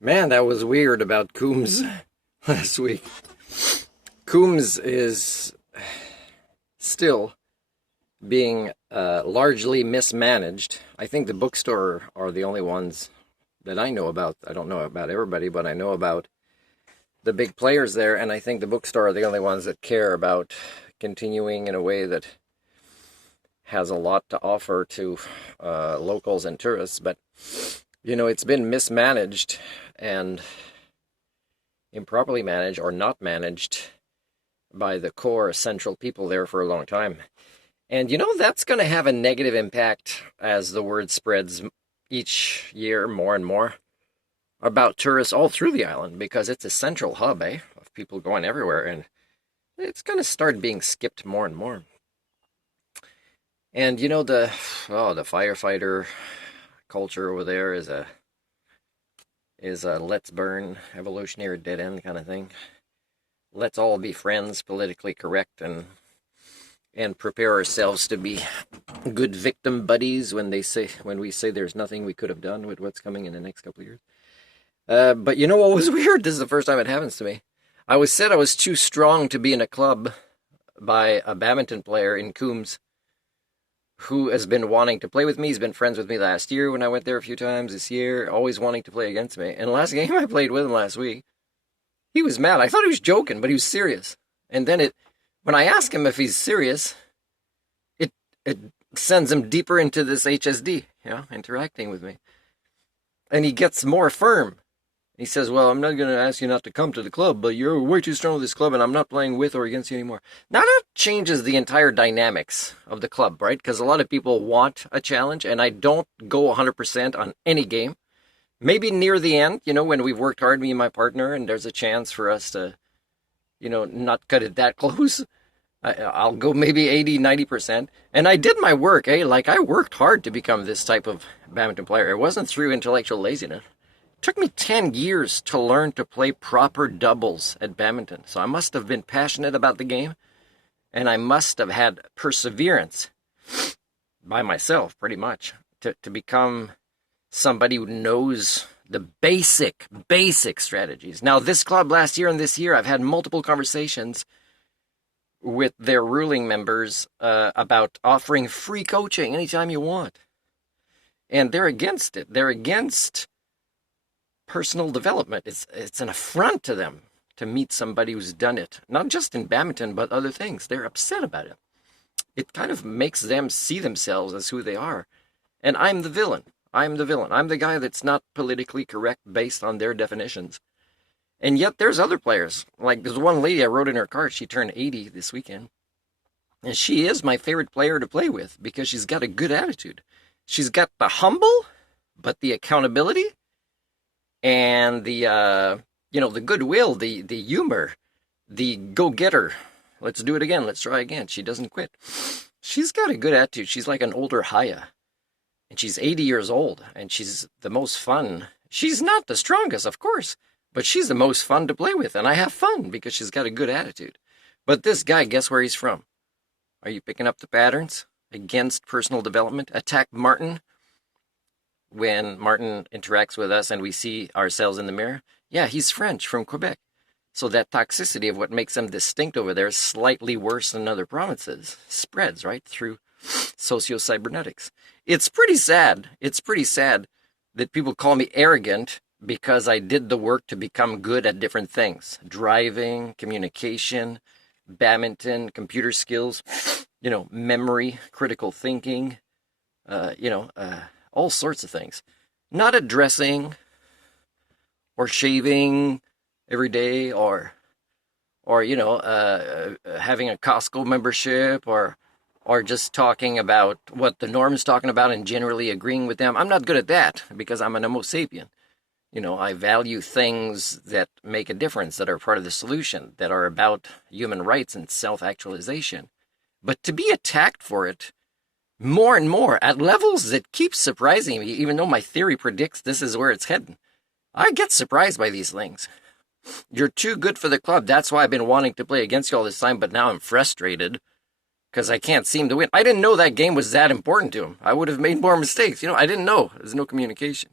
Man, that was weird about COOMBS last week. COOMBS is still being largely mismanaged. I think the bookstore are the only ones that I know about. I don't know about everybody, but I know about the big players there, and I think the bookstore are the only ones that care about continuing in a way that has a lot to offer to locals and tourists. But, it's been mismanaged and improperly managed or not managed by the core central people there for a long time. And that's going to have a negative impact as the word spreads each year more and more about tourists all through the island, because it's a central hub, of people going everywhere, and it's going to start being skipped more and more. And the firefighter culture over there is a let's burn evolutionary dead end kind of thing. Let's all be friends, politically correct, and prepare ourselves to be good victim buddies when we say there's nothing we could have done with what's coming in the next couple of years. But you know what was weird? This is the first time it happens to me. I was said I was too strong to be in a club by a badminton player in COOMBS who has been wanting to play with me. He's been friends with me last year when I went there a few times this year, always wanting to play against me. And last game I played with him last week, he was mad. I thought he was joking, but he was serious. And then when I ask him if he's serious, it sends him deeper into this HSD, interacting with me. And he gets more firm. He says, well, I'm not going to ask you not to come to the club, but you're way too strong with this club, and I'm not playing with or against you anymore. Now that changes the entire dynamics of the club, right? Because a lot of people want a challenge, and I don't go 100% on any game. Maybe near the end, when we've worked hard, me and my partner, and there's a chance for us to, not cut it that close. I'll go maybe 80, 90%. And I did my work, Like, I worked hard to become this type of badminton player. It wasn't through intellectual laziness. It took me 10 years to learn to play proper doubles at badminton. So I must have been passionate about the game, and I must have had perseverance by myself, pretty much, to become somebody who knows the basic strategies. Now, this club last year and this year, I've had multiple conversations with their ruling members about offering free coaching anytime you want. And they're against it. They're against personal development. It's an affront to them to meet somebody who's done it, not just in badminton, but other things. They're upset about it. It kind of makes them see themselves as who they are. And I'm the villain. I'm the villain. I'm the guy that's not politically correct based on their definitions. And yet there's other players. Like, there's one lady I wrote in her card. She turned 80 this weekend. And she is my favorite player to play with because she's got a good attitude. She's got the humble, but the accountability and the goodwill, the humor, the go-getter. Let's do it again. Let's try again. She doesn't quit. She's got a good attitude. She's like an older Haya. And she's 80 years old, and she's the most fun. She's not the strongest, of course, but she's the most fun to play with, and I have fun because she's got a good attitude. But this guy, guess where he's from? Are you picking up the patterns? Against personal development. Attack Martin when Martin interacts with us and we see ourselves in the mirror. Yeah, he's French, from Quebec. So that toxicity of what makes them distinct over there is slightly worse than other provinces. Spreads, right, through socio-cybernetics. It's pretty sad. It's pretty sad that people call me arrogant because I did the work to become good at different things. Driving, communication, badminton, computer skills, memory, critical thinking, all sorts of things. Not at dressing or shaving every day or having a Costco membership or just talking about what the norm is talking about and generally agreeing with them. I'm not good at that because I'm an Homo sapien. I value things that make a difference, that are part of the solution, that are about human rights and self-actualization. But to be attacked for it more and more at levels that keep surprising me, even though my theory predicts this is where it's heading, I get surprised by these things. You're too good for the club. That's why I've been wanting to play against you all this time, but now I'm frustrated because I can't seem to win. I didn't know that game was that important to him. I would have made more mistakes. I didn't know. There's no communication.